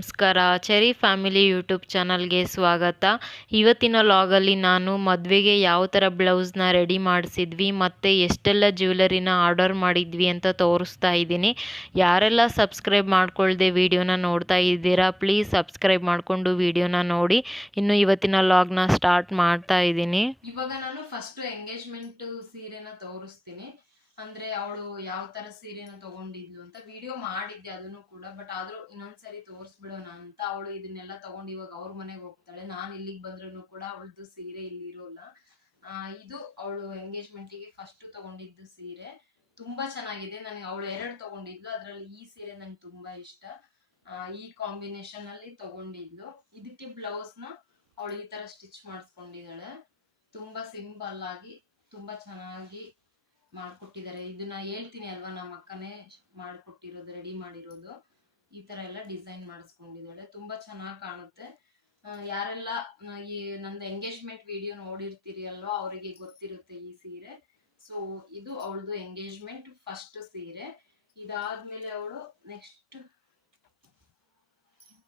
ನಮಸ್ಕಾರ. Cherry family YouTube ಚಾನಲ್ಗೆ ಸ್ವಾಗತ. ಇವತ್ತಿನ ಲಾಗಲ್ಲಿ ನಾನು ಮದುವೆಗೆ ಯಾವ ಥರ ಬ್ಲೌಸ್ನ ರೆಡಿ ಮಾಡಿಸಿದ್ವಿ, ಮತ್ತು ಎಷ್ಟೆಲ್ಲ ಜ್ಯುವೆಲರಿನ ಆರ್ಡರ್ ಮಾಡಿದ್ವಿ ಅಂತ ತೋರಿಸ್ತಾ ಇದ್ದೀನಿ. ಯಾರೆಲ್ಲ ಸಬ್ಸ್ಕ್ರೈಬ್ ಮಾಡ್ಕೊಳ್ಳದೆ ವಿಡಿಯೋನ ನೋಡ್ತಾ ಇದ್ದೀರಾ, ಪ್ಲೀಸ್ ಸಬ್ಸ್ಕ್ರೈಬ್ ಮಾಡಿಕೊಂಡು ವಿಡಿಯೋನ ನೋಡಿ. ಇನ್ನು ಇವತ್ತಿನ ಲಾಗ್ನ ಸ್ಟಾರ್ಟ್ ಮಾಡ್ತಾ ಇದ್ದೀನಿ. ಇವಾಗ ನಾನು ಫಸ್ಟು ಎಂಗೇಜ್ಮೆಂಟು ಸೀರೆನ ತೋರಿಸ್ತೀನಿ. ಅಂದ್ರೆ ಅವಳು ಯಾವ ತರ ಸೀರೆನ ತಗೊಂಡಿದ್ಲು ಅಂತ ವಿಡಿಯೋ ಮಾಡಿದ್ದೆ ಅದನ್ನು ಕೂಡ. ಬಟ್ ಆದ್ರೂ ಇನ್ನೊಂದ್ಸರಿ ತೋರಿಸ್ಬಿಡೋಣ ಅಂತ ಅವಳು ಇದನ್ನೆಲ್ಲ ತಗೊಂಡು ಇವಾಗ ಅವ್ರ ಮನೆಗೆ ಹೋಗ್ತಾಳೆ. ನಾನು ಇಲ್ಲಿಗೆ ಬಂದ್ರು ಕೂಡ ಅವಳದು ಸೀರೆ ಇಲ್ಲಿ ಇರೋಲ್ಲ. ಇದು ಅವಳು ಎಂಗೇಜ್ಮೆಂಟಿಗೆ ಫಸ್ಟ್ ತಗೊಂಡಿದ್ದು ಸೀರೆ. ತುಂಬಾ ಚೆನ್ನಾಗಿದೆ. ನನಗೆ ಅವಳು ಎರಡು ತಗೊಂಡಿದ್ಲು. ಅದ್ರಲ್ಲಿ ಈ ಸೀರೆ ನಂಗೆ ತುಂಬಾ ಇಷ್ಟ. ಈ ಕಾಂಬಿನೇಷನ್ ಅಲ್ಲಿ ತಗೊಂಡಿದ್ಲು ಇದಕ್ಕೆ ಬ್ಲೌಸ್ನ ಅವಳು ಈ ತರ ಸ್ಟಿಚ್ ಮಾಡಿಸ್ಕೊಂಡಿದ್ದಾಳೆ. ತುಂಬಾ ಸಿಂಪಲ್ ಆಗಿ, ತುಂಬಾ ಚೆನ್ನಾಗಿ ಮಾಡ್ಕೊಟ್ಟಿದ್ದಾರೆ. ಇದನ್ನ ಹೇಳ್ತೀನಿ ಅಲ್ವಾ? ನಮ್ಮ ಅಕ್ಕನೇ ಮಾಡ್ಕೊಟ್ಟಿರೋದು, ರೆಡಿ ಮಾಡಿರೋದು. ಈ ತರ ಎಲ್ಲ ಡಿಸೈನ್ ಮಾಡಿಸ್ಕೊಂಡಿದ್ದಾಳೆ. ತುಂಬಾ ಚೆನ್ನಾಗಿ ಕಾಣುತ್ತೆ. ಯಾರೆಲ್ಲ ಈ ನಂದು ಎಂಗೇಜ್ಮೆಂಟ್ ವಿಡಿಯೋ ನೋಡಿರ್ತೀರಿ ಅಲ್ವಾ? ಅವರಿಗೆ ಗೊತ್ತಿರುತ್ತೆ ಈ ಸೀರೆ. ಸೊ, ಇದು ಅವಳದು ಎಂಗೇಜ್ಮೆಂಟ್ ಫಸ್ಟ್ ಸೀರೆ. ಇದಾದ್ಮೇಲೆ ಅವಳು ನೆಕ್ಸ್ಟ್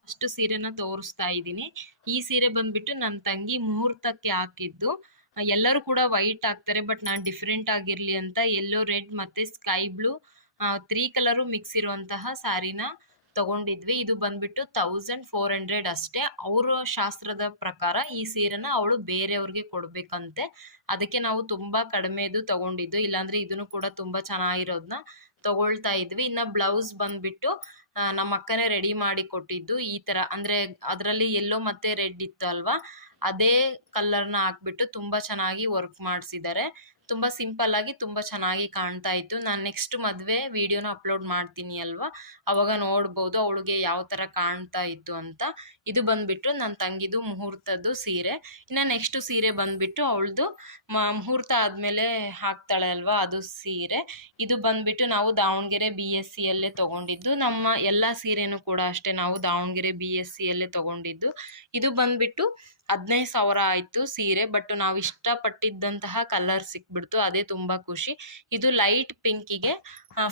ಫಸ್ಟ್ ಸೀರೆನ ತೋರಿಸ್ತಾ ಇದ್ದೀನಿ. ಈ ಸೀರೆ ಬಂದ್ಬಿಟ್ಟು ನನ್ನ ತಂಗಿ ಮುಹೂರ್ತಕ್ಕೆ ಹಾಕಿದ್ದು. ಎಲ್ಲರೂ ಕೂಡ ವೈಟ್ ಹಾಕ್ತಾರೆ ಬಟ್ ನಾನು ಡಿಫ್ರೆಂಟ್ ಆಗಿರಲಿ ಅಂತ ಎಲ್ಲೋ ರೆಡ್ ಮತ್ತು sky blue three colour mix ಇರುವಂತಹ ಸ್ಯಾರಿನ ತಗೊಂಡಿದ್ವಿ. ಇದು ಬಂದ್ಬಿಟ್ಟು ತೌಸಂಡ್ ಫೋರ್ ಹಂಡ್ರೆಡ್ ಅಷ್ಟೇ. ಅವರ ಶಾಸ್ತ್ರದ ಪ್ರಕಾರ ಈ ಸೀರೆನ ಅವಳು ಬೇರೆಯವ್ರಿಗೆ ಕೊಡಬೇಕಂತೆ. ಅದಕ್ಕೆ ನಾವು ತುಂಬ ಕಡಿಮೆದು ತಗೊಂಡಿದ್ದು. ಇಲ್ಲಾಂದರೆ ಇದನ್ನು ಕೂಡ ತುಂಬ ಚೆನ್ನಾಗಿರೋದನ್ನ ತಗೊಳ್ತಾ ಇದ್ವಿ. ಇನ್ನು ಬ್ಲೌಸ್ ಬಂದ್ಬಿಟ್ಟು ನಮ್ಮ ಅಕ್ಕನೇ ರೆಡಿ ಮಾಡಿ ಕೊಟ್ಟಿದ್ದು. ಈ ಥರ ಅಂದರೆ ಅದರಲ್ಲಿ ಎಲ್ಲೋ ಮತ್ತು ರೆಡ್ ಇತ್ತು ಅಲ್ವಾ ಅದೇ ಕಲರ್ನ ಹಾಕ್ಬಿಟ್ಟು ತುಂಬ ಚೆನ್ನಾಗಿ ವರ್ಕ್ ಮಾಡಿಸಿದ್ದಾರೆ ತುಂಬ ಸಿಂಪಲ್ ಆಗಿ ತುಂಬ ಚೆನ್ನಾಗಿ ಕಾಣ್ತಾ ಇತ್ತು. ನಾನು ನೆಕ್ಸ್ಟ್ ಮದುವೆ ವಿಡಿಯೋನ ಅಪ್ಲೋಡ್ ಮಾಡ್ತೀನಿ ಅಲ್ವಾ? ಅವಾಗ ನೋಡ್ಬೋದು ಅವಳಿಗೆ ಯಾವ ಥರ ಕಾಣ್ತಾ ಇತ್ತು ಅಂತ. ಇದು ಬಂದ್ಬಿಟ್ಟು ನನ್ನ ತಂಗಿದು ಮುಹೂರ್ತದ್ದು ಸೀರೆ. ಇನ್ನು ನೆಕ್ಸ್ಟ್ ಸೀರೆ ಬಂದ್ಬಿಟ್ಟು ಅವಳದು ಮುಹೂರ್ತ ಆದಮೇಲೆ ಹಾಕ್ತಾಳೆ ಅಲ್ವಾ? ಅದು ಸೀರೆ. ಇದು ಬಂದ್ಬಿಟ್ಟು ನಾವು ದಾವಣಗೆರೆ ಬಿ ಎಸ್ ಸಿಯಲ್ಲೇ ತೊಗೊಂಡಿದ್ದು. ನಮ್ಮ ಎಲ್ಲ ಸೀರೆನೂ ಕೂಡ ಅಷ್ಟೇ ನಾವು ದಾವಣಗೆರೆ ಬಿ ಎಸ್ ಸಿಯಲ್ಲೇ ತೊಗೊಂಡಿದ್ದು. ಇದು ಬಂದ್ಬಿಟ್ಟು ಹದಿನೈದು ಸಾವಿರ ಆಯಿತು ಸೀರೆ ಬಟ್ ನಾವು ಇಷ್ಟಪಟ್ಟಿದ್ದಂತಹ ಕಲರ್ ಸಿಕ್ಬಿಡ್ತು, ಅದೇ ತುಂಬ ಖುಷಿ. ಇದು ಲೈಟ್ ಪಿಂಕಿಗೆ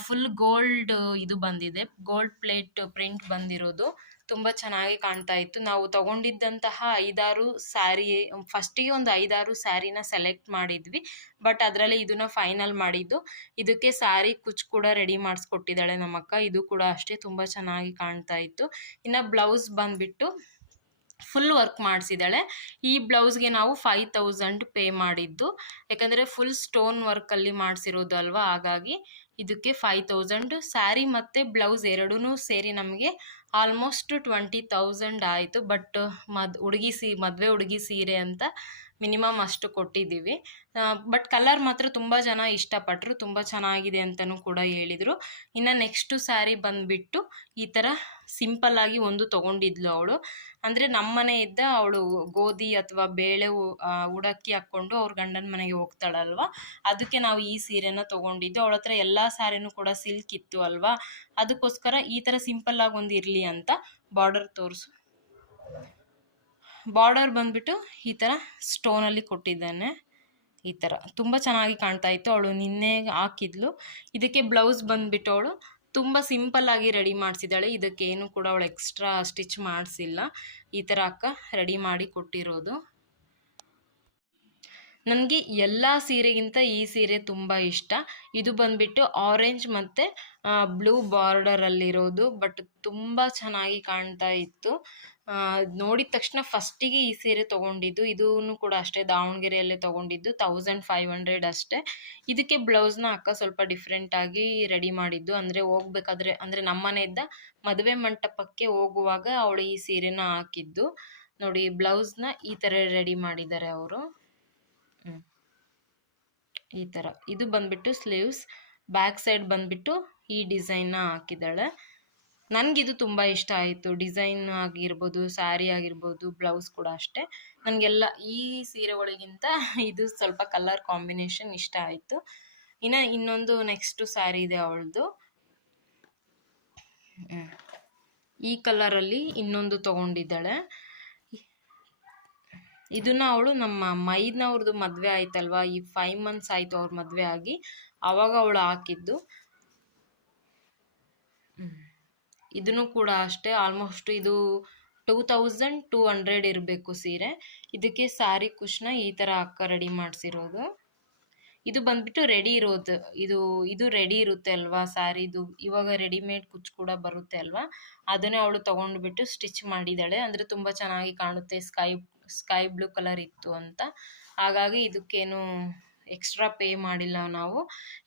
ಫುಲ್ ಗೋಲ್ಡ್ ಇದು ಬಂದಿದೆ. ಗೋಲ್ಡ್ ಪ್ಲೇಟ್ ಪ್ರಿಂಟ್ ಬಂದಿರೋದು. ತುಂಬ ಚೆನ್ನಾಗಿ ಕಾಣ್ತಾ ಇತ್ತು. ನಾವು ತಗೊಂಡಿದ್ದಂತಹ ಐದಾರು ಸ್ಯಾರಿ ಫಸ್ಟಿಗೆ ಒಂದು ಐದಾರು ಸ್ಯಾರಿನ ಸೆಲೆಕ್ಟ್ ಮಾಡಿದ್ವಿ ಬಟ್ ಅದರಲ್ಲಿ ಇದನ್ನ ಫೈನಲ್ ಮಾಡಿದ್ದು. ಇದಕ್ಕೆ ಸ್ಯಾರಿ ಕುಚ್ ಕೂಡ ರೆಡಿ ಮಾಡಿಸ್ಕೊಟ್ಟಿದ್ದಾಳೆ ನಮ್ಮಕ್ಕ. ಇದು ಕೂಡ ಅಷ್ಟೇ ತುಂಬ ಚೆನ್ನಾಗಿ ಕಾಣ್ತಾ ಇತ್ತು. ಇನ್ನು ಬ್ಲೌಸ್ ಬಂದ್ಬಿಟ್ಟು ಫುಲ್ ವರ್ಕ್ ಮಾಡಿಸಿದ್ದಾಳೆ. ಈ ಬ್ಲೌಸ್ಗೆ ನಾವು ಫೈವ್ ತೌಸಂಡ್ ಪೇ ಮಾಡಿದ್ದು. ಯಾಕಂದರೆ ಫುಲ್ ಸ್ಟೋನ್ ವರ್ಕಲ್ಲಿ ಮಾಡಿಸಿರೋದು ಅಲ್ವಾ? ಹಾಗಾಗಿ ಇದಕ್ಕೆ ಫೈವ್ ತೌಸಂಡ್ ಸ್ಯಾರಿ ಮತ್ತು ಬ್ಲೌಸ್ ಎರಡೂ ಸೇರಿ ನಮಗೆ ಆಲ್ಮೋಸ್ಟ್ ಟ್ವೆಂಟಿ ತೌಸಂಡ್ ಆಯಿತು, ಬಟ್ ಮದ್ ಹುಡುಗಿ ಸಿ, ಮದುವೆ ಹುಡುಗಿ ಸೀರೆ ಅಂತ ಮಿನಿಮಮ್ ಅಷ್ಟು ಕೊಟ್ಟಿದ್ದೀವಿ. ಬಟ್ ಕಲರ್ ಮಾತ್ರ ತುಂಬ ಜನ ಇಷ್ಟಪಟ್ಟರು ತುಂಬ ಚೆನ್ನಾಗಿದೆ ಅಂತಲೂ ಕೂಡ ಹೇಳಿದರು. ಇನ್ನು ನೆಕ್ಸ್ಟು ಸ್ಯಾರಿ ಬಂದುಬಿಟ್ಟು ಈ ಥರ ಸಿಂಪಲ್ಲಾಗಿ ಒಂದು ತೊಗೊಂಡಿದ್ಲು ಅವಳು. ಅಂದರೆ ನಮ್ಮನೆ ಇದ್ದ ಅವಳು ಗೋಧಿ ಅಥವಾ ಬೇಳೆ ಉಡಕ್ಕಿ ಹಾಕ್ಕೊಂಡು ಅವ್ರ ಗಂಡನ ಮನೆಗೆ ಹೋಗ್ತಾಳಲ್ವ? ಅದಕ್ಕೆ ನಾವು ಈ ಸೀರೆನ ತೊಗೊಂಡಿದ್ದು. ಅವಳ ಹತ್ರ ಎಲ್ಲ ಸ್ಯಾರಿನೂ ಕೂಡ ಸಿಲ್ಕ್ ಇತ್ತು ಅಲ್ವಾ? ಅದಕ್ಕೋಸ್ಕರ ಈ ಥರ ಸಿಂಪಲ್ಲಾಗಿ ಒಂದು ಇರಲಿ ಅಂತ ಬಾರ್ಡರ್ ತೋರಿಸು. ಬಾರ್ಡರ್ ಬಂದ್ಬಿಟ್ಟು ಈ ಥರ ಸ್ಟೋನಲ್ಲಿ ಕೊಟ್ಟಿದ್ದಾನೆ. ಈ ಥರ ತುಂಬ ಚೆನ್ನಾಗಿ ಕಾಣ್ತಾ ಇತ್ತು. ಅವಳು ನಿನ್ನೆ ಹಾಕಿದ್ಲು. ಇದಕ್ಕೆ ಬ್ಲೌಸ್ ಬಂದ್ಬಿಟ್ಟು ಅವಳು ತುಂಬ ಸಿಂಪಲ್ಲಾಗಿ ರೆಡಿ ಮಾಡಿಸಿದ್ದಾಳೆ. ಇದಕ್ಕೆ ಕೂಡ ಅವಳು ಎಕ್ಸ್ಟ್ರಾ ಸ್ಟಿಚ್ ಮಾಡಿಸಿಲ್ಲ. ಈ ಥರ ಅಕ್ಕ ರೆಡಿ ಮಾಡಿ ಕೊಟ್ಟಿರೋದು. ನನಗೆ ಎಲ್ಲ ಸೀರೆಗಿಂತ ಈ ಸೀರೆ ತುಂಬ ಇಷ್ಟ. ಇದು ಬಂದ್ಬಿಟ್ಟು ಆರೆಂಜ್ ಮತ್ತು ಬ್ಲೂ ಬಾರ್ಡರಲ್ಲಿರೋದು ಬಟ್ ತುಂಬ ಚೆನ್ನಾಗಿ ಕಾಣ್ತಾ ಇತ್ತು. ನೋಡಿದ ತಕ್ಷಣ ಫಸ್ಟಿಗೆ ಈ ಸೀರೆ ತೊಗೊಂಡಿದ್ದು ಇದೂ ಕೂಡ ಅಷ್ಟೇ, ದಾವಣಗೆರೆಯಲ್ಲೇ ತೊಗೊಂಡಿದ್ದು ತೌಸಂಡ್ ಫೈವ್ ಹಂಡ್ರೆಡ್ ಅಷ್ಟೇ. ಇದಕ್ಕೆ ಬ್ಲೌಸ್ನ ಅಕ್ಕ ಸ್ವಲ್ಪ ಡಿಫ್ರೆಂಟಾಗಿ ರೆಡಿ ಮಾಡಿದ್ದು. ಅಂದರೆ ಹೋಗ್ಬೇಕಾದ್ರೆ, ಅಂದರೆ ನಮ್ಮನೆಯಿಂದ ಮದುವೆ ಮಂಟಪಕ್ಕೆ ಹೋಗುವಾಗ ಅವಳು ಈ ಸೀರೆನ ಹಾಕಿದ್ದು. ನೋಡಿ ಬ್ಲೌಸ್ನ ಈ ಥರ ರೆಡಿ ಮಾಡಿದ್ದಾರೆ ಅವರು. ಈ ಥರ ಇದು ಬಂದ್ಬಿಟ್ಟು ಸ್ಲೀವ್ಸ್ ಬ್ಯಾಕ್ ಸೈಡ್ ಬಂದ್ಬಿಟ್ಟು ಈ ಡಿಸೈನ್ನ ಹಾಕಿದ್ದಾಳೆ. ನನಗಿದು ತುಂಬ ಇಷ್ಟ ಆಯಿತು. ಡಿಸೈನ್ ಆಗಿರ್ಬೋದು ಸ್ಯಾರಿ ಆಗಿರ್ಬೋದು ಬ್ಲೌಸ್ ಕೂಡ ಅಷ್ಟೇ. ನನಗೆಲ್ಲ ಈ ಸೀರೆಗಳಿಗಿಂತ ಇದು ಸ್ವಲ್ಪ ಕಲರ್ ಕಾಂಬಿನೇಷನ್ ಇಷ್ಟ ಆಯಿತು. ಇನ್ನು ಇನ್ನೊಂದು ನೆಕ್ಸ್ಟು ಸ್ಯಾರಿ ಇದೆ ಅವಳದು. ಈ ಕಲರಲ್ಲಿ ಇನ್ನೊಂದು ತೊಗೊಂಡಿದ್ದಾಳೆ. ಇದನ್ನ ಅವಳು ನಮ್ಮ ಮೈದ್ನವ್ರದ್ದು ಮದುವೆ ಆಯ್ತಲ್ವಾ? ಈ ಫೈವ್ ಮಂತ್ಸ್ ಆಯಿತು ಅವ್ರ ಮದುವೆ ಆಗಿ. ಅವಾಗ ಅವಳು ಹಾಕಿದ್ದು. ಇದನ್ನು ಕೂಡ ಅಷ್ಟೇ. ಆಲ್ಮೋಸ್ಟ್ ಇದು ಟೂ ತೌಸಂಡ್ ಟೂ ಹಂಡ್ರೆಡ್ ಇರಬೇಕು ಸೀರೆ. ಇದಕ್ಕೆ ಸಾರಿ ಕುಶ್ನ ಈ ಥರ ಅಕ್ಕ ರೆಡಿ ಮಾಡಿಸಿರೋದು. ಇದು ಬಂದ್ಬಿಟ್ಟು ರೆಡಿ ಇರೋದು. ಇದು ಇದು ರೆಡಿ ಇರುತ್ತೆ ಅಲ್ವಾ ಸ್ಯಾರಿದು ಇವಾಗ ರೆಡಿಮೇಡ್ ಕುಚ್ ಕೂಡ ಬರುತ್ತೆ ಅಲ್ವಾ? ಅದನ್ನೇ ಅವಳು ತೊಗೊಂಡ್ಬಿಟ್ಟು ಸ್ಟಿಚ್ ಮಾಡಿದ್ದಾಳೆ. ಅಂದರೆ ತುಂಬ ಚೆನ್ನಾಗಿ ಕಾಣುತ್ತೆ. ಸ್ಕೈ ಸ್ಕೈ ಬ್ಲೂ ಕಲರ್ ಇತ್ತು ಅಂತ. ಹಾಗಾಗಿ ಇದಕ್ಕೇನು ಎಕ್ಸ್ಟ್ರಾ ಪೇ ಮಾಡಿಲ್ಲ ನಾವು.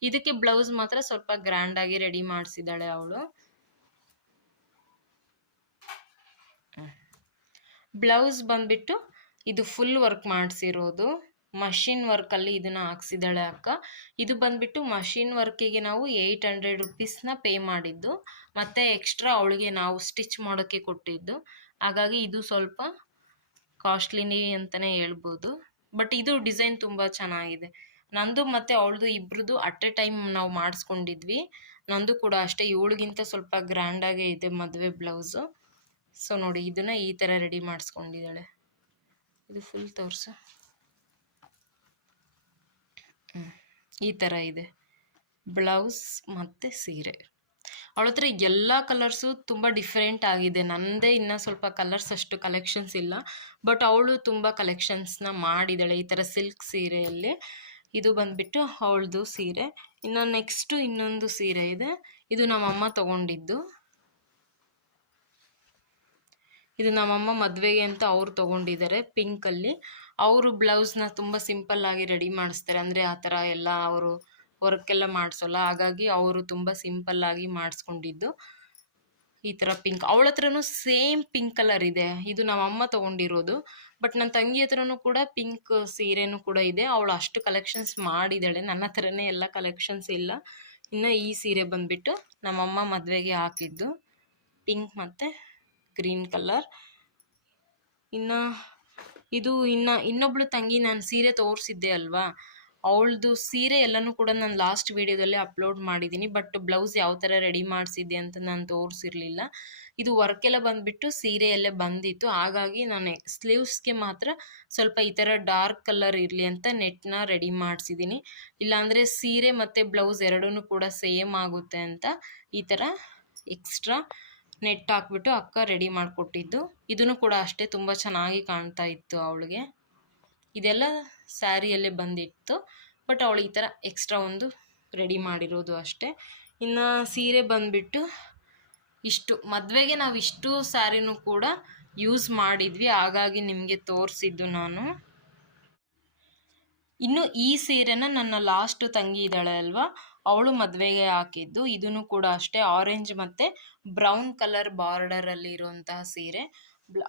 ಇದಕ್ಕೆ ಬ್ಲೌಸ್ ಮಾತ್ರ ಸ್ವಲ್ಪ ಗ್ರ್ಯಾಂಡಾಗಿ ರೆಡಿ ಮಾಡಿಸಿದ್ದಾಳೆ ಅವಳು. ಬ್ಲೌಸ್ ಬಂದ್ಬಿಟ್ಟು ಇದು ಫುಲ್ ವರ್ಕ್ ಮಾಡಿಸಿರೋದು. ಮಷಿನ್ ವರ್ಕಲ್ಲಿ ಇದನ್ನು ಹಾಕ್ಸಿದ್ದಾಳೆ ಅಕ್ಕ. ಇದು ಬಂದ್ಬಿಟ್ಟು ಮಷಿನ್ ವರ್ಕಿಗೆ ನಾವು ಏಯ್ಟ್ ಹಂಡ್ರೆಡ್ ರುಪೀಸ್ನ ಪೇ ಮಾಡಿದ್ದು. ಮತ್ತು ಎಕ್ಸ್ಟ್ರಾ ಅವಳಿಗೆ ನಾವು ಸ್ಟಿಚ್ ಮಾಡೋಕ್ಕೆ ಕೊಟ್ಟಿದ್ದು. ಹಾಗಾಗಿ ಇದು ಸ್ವಲ್ಪ ಕಾಸ್ಟ್ಲಿನಿ ಅಂತಲೇ ಹೇಳ್ಬೋದು. ಬಟ್ ಇದು ಡಿಸೈನ್ ತುಂಬ ಚೆನ್ನಾಗಿದೆ. ನಂದು ಮತ್ತು ಅವಳದು ಇಬ್ರದ್ದು ಅಟ್ ಎ ಟೈಮ್ ನಾವು ಮಾಡಿಸ್ಕೊಂಡಿದ್ವಿ. ನಂದು ಕೂಡ ಅಷ್ಟೇ ಇವಳಿಗಿಂತ ಸ್ವಲ್ಪ ಗ್ರ್ಯಾಂಡಾಗೇ ಇದೆ ಮದುವೆ ಬ್ಲೌಸು ಸೊ ನೋಡಿ ಇದನ್ನ ಈ ಥರ ರೆಡಿ ಮಾಡಿಸ್ಕೊಂಡಿದ್ದಾಳೆ. ಇದು ಫುಲ್ ತೋರಿಸು. ಈ ಥರ ಇದೆ. ಬ್ಲೌಸ್ ಮತ್ತು ಸೀರೆ. ಅವಳ ಹತ್ರ ಎಲ್ಲ ಕಲರ್ಸು ತುಂಬ ಡಿಫ್ರೆಂಟ್ ಆಗಿದೆ. ನನ್ನದೇ ಇನ್ನೂ ಸ್ವಲ್ಪ ಕಲರ್ಸ್ ಅಷ್ಟು ಕಲೆಕ್ಷನ್ಸ್ ಇಲ್ಲ. ಬಟ್ ಅವಳು ತುಂಬ ಕಲೆಕ್ಷನ್ಸ್ನ ಮಾಡಿದ್ದಾಳೆ ಈ ಥರ ಸಿಲ್ಕ್ ಸೀರೆಯಲ್ಲಿ. ಇದು ಬಂದುಬಿಟ್ಟು ಅವಳದು ಸೀರೆ. ಇನ್ನು ನೆಕ್ಸ್ಟು ಇನ್ನೊಂದು ಸೀರೆ ಇದೆ. ಇದು ನಮ್ಮಮ್ಮ ತೊಗೊಂಡಿದ್ದು. ಇದು ನಮ್ಮಮ್ಮ ಮದುವೆಗೆ ಅಂತ ಅವ್ರು ತೊಗೊಂಡಿದ್ದಾರೆ ಪಿಂಕಲ್ಲಿ ಅವರು ಬ್ಲೌಸ್ನ ತುಂಬ ಸಿಂಪಲ್ಲಾಗಿ ರೆಡಿ ಮಾಡಿಸ್ತಾರೆ. ಅಂದರೆ ಆ ಥರ ಎಲ್ಲ ಅವರು ವರ್ಕೆಲ್ಲ ಮಾಡಿಸೋಲ್ಲ. ಹಾಗಾಗಿ ಅವರು ತುಂಬ ಸಿಂಪಲ್ಲಾಗಿ ಮಾಡಿಸ್ಕೊಂಡಿದ್ದು. ಈ ಥರ ಪಿಂಕ್. ಅವಳ ಹತ್ರನೂ ಸೇಮ್ ಪಿಂಕ್ ಕಲರ್ ಇದೆ. ಇದು ನಮ್ಮಮ್ಮ ತೊಗೊಂಡಿರೋದು. ಬಟ್ ನನ್ನ ತಂಗಿ ಹತ್ರನೂ ಕೂಡ ಪಿಂಕ್ ಸೀರೆನೂ ಕೂಡ ಇದೆ. ಅವಳು ಅಷ್ಟು ಕಲೆಕ್ಷನ್ಸ್ ಮಾಡಿದ್ದಾಳೆ. ನನ್ನ ಹತ್ರನೇ ಎಲ್ಲ ಕಲೆಕ್ಷನ್ಸ್ ಇಲ್ಲ. ಇನ್ನು ಈ ಸೀರೆ ಬಂದುಬಿಟ್ಟು ನಮ್ಮಮ್ಮ ಮದುವೆಗೆ ಹಾಕಿದ್ದು. ಪಿಂಕ್ ಮತ್ತು ಗ್ರೀನ್ ಕಲರ್. ಇನ್ನು ಇದು ಇನ್ನು ಇನ್ನೊಬ್ಳು ತಂಗಿ ನಾನು ಸೀರೆ ತೋರಿಸಿದ್ದೆ ಅಲ್ವಾ? ಅವಳದು ಸೀರೆ ಎಲ್ಲನೂ ಕೂಡ ನಾನು ಲಾಸ್ಟ್ ವೀಡಿಯೋದಲ್ಲಿ ಅಪ್ಲೋಡ್ ಮಾಡಿದ್ದೀನಿ ಬಟ್ ಬ್ಲೌಸ್ ಯಾವ ಥರ ರೆಡಿ ಮಾಡಿಸಿದ್ದೆ ಅಂತ ನಾನು ತೋರಿಸಿರ್ಲಿಲ್ಲ. ಇದು ವರ್ಕೆಲ್ಲ ಬಂದುಬಿಟ್ಟು ಸೀರೆಯಲ್ಲೇ ಬಂದಿತ್ತು. ಹಾಗಾಗಿ ನಾನು ಸ್ಲೀವ್ಸ್ಗೆ ಮಾತ್ರ ಸ್ವಲ್ಪ ಈ ಥರ ಡಾರ್ಕ್ ಕಲರ್ ಇರಲಿ ಅಂತ ನೆಟ್ನ ರೆಡಿ ಮಾಡಿಸಿದ್ದೀನಿ ಇಲ್ಲಾಂದರೆ ಸೀರೆ ಮತ್ತು ಬ್ಲೌಸ್ ಎರಡೂ ಕೂಡ ಸೇಮ್ ಆಗುತ್ತೆ ಅಂತ ಈ ಥರ ಎಕ್ಸ್ಟ್ರಾ ನೆಟ್ ಹಾಕ್ಬಿಟ್ಟು ಅಕ್ಕ ರೆಡಿ ಮಾಡಿಕೊಟ್ಟಿದ್ದು. ಇದನ್ನು ಕೂಡ ಅಷ್ಟೇ ತುಂಬ ಚೆನ್ನಾಗಿ ಕಾಣ್ತಾ ಇತ್ತು ಅವಳಿಗೆ. ಇದೆಲ್ಲ ಸ್ಯಾರಿಯಲ್ಲೇ ಬಂದಿತ್ತು. ಬಟ್ ಅವಳು ಈ ಥರ ಎಕ್ಸ್ಟ್ರಾ ಒಂದು ರೆಡಿ ಮಾಡಿರೋದು ಅಷ್ಟೇ. ಇನ್ನು ಸೀರೆ ಬಂದುಬಿಟ್ಟು ಇಷ್ಟು, ಮದುವೆಗೆ ನಾವು ಇಷ್ಟು ಸ್ಯಾರಿನೂ ಕೂಡ ಯೂಸ್ ಮಾಡಿದ್ವಿ. ಹಾಗಾಗಿ ನಿಮಗೆ ತೋರಿಸಿದ್ದು ನಾನು. ಇನ್ನು ಈ ಸೀರೆನ ನನ್ನ ಲಾಸ್ಟ್ ತಂಗಿ ಇದ್ದಾಳೆ ಅಲ್ವಾ? ಅವಳು ಮದುವೆಗೆ ಹಾಕಿದ್ದು. ಇದನ್ನು ಕೂಡ ಅಷ್ಟೇ. ಆರೆಂಜ್ ಮತ್ತು ಬ್ರೌನ್ ಕಲರ್ ಬಾರ್ಡರಲ್ಲಿ ಇರುವಂತಹ ಸೀರೆ.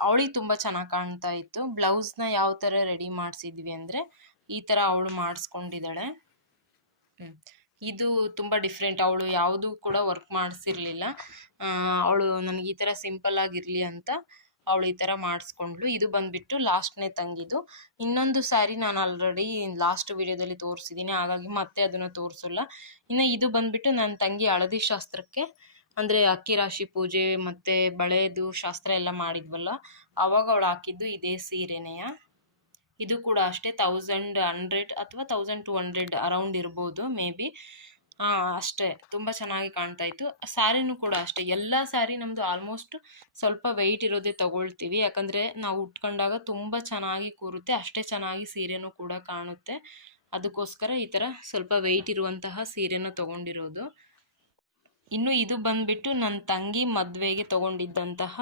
ಅವಳಿಗೆ ತುಂಬ ಚೆನ್ನಾಗಿ ಕಾಣ್ತಾ ಇತ್ತು. ಬ್ಲೌಸ್ನ ಯಾವ ಥರ ರೆಡಿ ಮಾಡಿಸಿದ್ವಿ ಅಂದರೆ, ಈ ಥರ ಅವಳು ಮಾಡಿಸ್ಕೊಂಡಿದ್ದಾಳೆ. ಇದು ತುಂಬ ಡಿಫ್ರೆಂಟ್. ಅವಳು ಯಾವುದೂ ಕೂಡ ವರ್ಕ್ ಮಾಡಿಸಿರ್ಲಿಲ್ಲ. ಅವಳು ನನಗೆ ಈ ಥರ ಸಿಂಪಲ್ ಆಗಿರಲಿ ಅಂತ ಅವಳು ಈ ಥರ ಮಾಡಿಸ್ಕೊಂಡ್ಳು. ಇದು ಬಂದುಬಿಟ್ಟು ಲಾಸ್ಟ್ನೇ ತಂಗಿದು. ಇನ್ನೊಂದು ಸ್ಯಾರಿ ನಾನು ಆಲ್ರೆಡಿ ಲಾಸ್ಟ್ ವಿಡಿಯೋದಲ್ಲಿ ತೋರಿಸಿದ್ದೀನಿ ಹಾಗಾಗಿ ಮತ್ತೆ ಅದನ್ನು ತೋರಿಸಲ್ಲ. ಇನ್ನು ಇದು ಬಂದುಬಿಟ್ಟು ನನ್ನ ತಂಗಿ ಹಳದಿ ಶಾಸ್ತ್ರಕ್ಕೆ ಅಂದರೆ ಅಕ್ಕಿ ರಾಶಿ ಪೂಜೆ ಮತ್ತು ಬಳೆದು ಶಾಸ್ತ್ರ ಎಲ್ಲ ಮಾಡಿದ್ವಲ್ಲ, ಅವಾಗ ಅವಳು ಹಾಕಿದ್ದು ಇದೇ ಸೀರೆನೆಯ? ಇದು ಕೂಡ ಅಷ್ಟೇ ತೌಸಂಡ್ ಹಂಡ್ರೆಡ್ ಅಥವಾ ತೌಸಂಡ್ ಟು ಹಂಡ್ರೆಡ್ ಅರೌಂಡ್ ಇರ್ಬೋದು ಮೇ ಬಿ ಅಷ್ಟೇ, ತುಂಬ ಚೆನ್ನಾಗಿ ಕಾಣ್ತಾ ಇತ್ತು. ಸ್ಯಾರಿನೂ ಕೂಡ ಅಷ್ಟೇ, ಎಲ್ಲ ಸ್ಯಾರಿ ನಮ್ಮದು ಆಲ್ಮೋಸ್ಟ್ ಸ್ವಲ್ಪ ವೆಯ್ಟ್ ಇರೋದೇ ತಗೊಳ್ತೀವಿ, ಯಾಕಂದರೆ ನಾವು ಉಟ್ಕೊಂಡಾಗ ತುಂಬ ಚೆನ್ನಾಗಿ ಕೂರುತ್ತೆ, ಅಷ್ಟೇ ಚೆನ್ನಾಗಿ ಸೀರೆನೂ ಕೂಡ ಕಾಣುತ್ತೆ. ಅದಕ್ಕೋಸ್ಕರ ಈ ಥರ ಸ್ವಲ್ಪ ವೆಯ್ಟ್ ಇರುವಂತಹ ಸೀರೆನ ತೊಗೊಂಡಿರೋದು. ಇನ್ನು ಇದು ಬಂದ್ಬಿಟ್ಟು ನನ್ನ ತಂಗಿ ಮದುವೆಗೆ ತೊಗೊಂಡಿದ್ದಂತಹ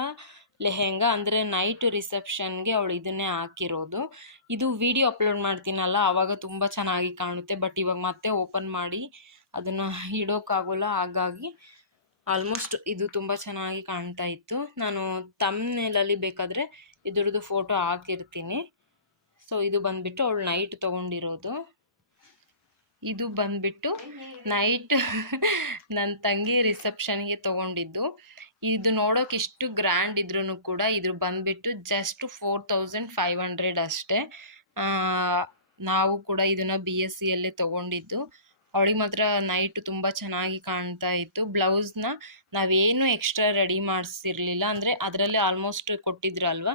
ಲೆಹೆಂಗಾ, ಅಂದರೆ ನೈಟ್ ರಿಸೆಪ್ಷನ್ಗೆ ಅವಳು ಇದನ್ನೇ ಹಾಕಿರೋದು. ಇದು ವಿಡಿಯೋ ಅಪ್ಲೋಡ್ ಮಾಡ್ತೀನಲ್ಲ ಆವಾಗ ತುಂಬ ಚೆನ್ನಾಗಿ ಕಾಣುತ್ತೆ ಬಟ್ ಇವಾಗ ಮತ್ತೆ ಓಪನ್ ಮಾಡಿ ಅದನ್ನು ಇಡೋಕ್ಕಾಗೋಲ್ಲ, ಹಾಗಾಗಿ ಆಲ್ಮೋಸ್ಟ್ ಇದು ತುಂಬ ಚೆನ್ನಾಗಿ ಕಾಣ್ತಾ ಇತ್ತು. ನಾನು ತಮ್ಮನೇಲಲ್ಲಿ ಬೇಕಾದರೆ ಇದ್ರದ್ದು ಫೋಟೋ ಹಾಕಿರ್ತೀನಿ. ಸೊ ಇದು ಬಂದುಬಿಟ್ಟು ಅವಳು ನೈಟ್ ತೊಗೊಂಡಿರೋದು. ಇದು ಬಂದ್ಬಿಟ್ಟು ನೈಟ್ ನನ್ನ ತಂಗಿ ರಿಸೆಪ್ಷನ್ಗೆ ತೊಗೊಂಡಿದ್ದು. ಇದು ನೋಡೋಕೆ ಇಷ್ಟು ಗ್ರ್ಯಾಂಡ್ ಇದ್ರೂ ಕೂಡ ಇದ್ರ ಬಂದ್ಬಿಟ್ಟು just four thousand five hundred ಅಷ್ಟೇ. ನಾವು ಕೂಡ ಇದನ್ನು ಬಿ ಎಸ್ ಸಿಯಲ್ಲೇ ತೊಗೊಂಡಿದ್ದು. ಅವಳಿಗೆ ಮಾತ್ರ ನೈಟ್ ತುಂಬ ಚೆನ್ನಾಗಿ ಕಾಣ್ತಾ ಇತ್ತು. ಬ್ಲೌಸ್ನ ನಾವೇನು ಎಕ್ಸ್ಟ್ರಾ ರೆಡಿ ಮಾಡಿಸಿರ್ಲಿಲ್ಲ. ಅಂದರೆ ಅದರಲ್ಲೇ ಆಲ್ಮೋಸ್ಟ್ ಕೊಟ್ಟಿದ್ರು ಅಲ್ವಾ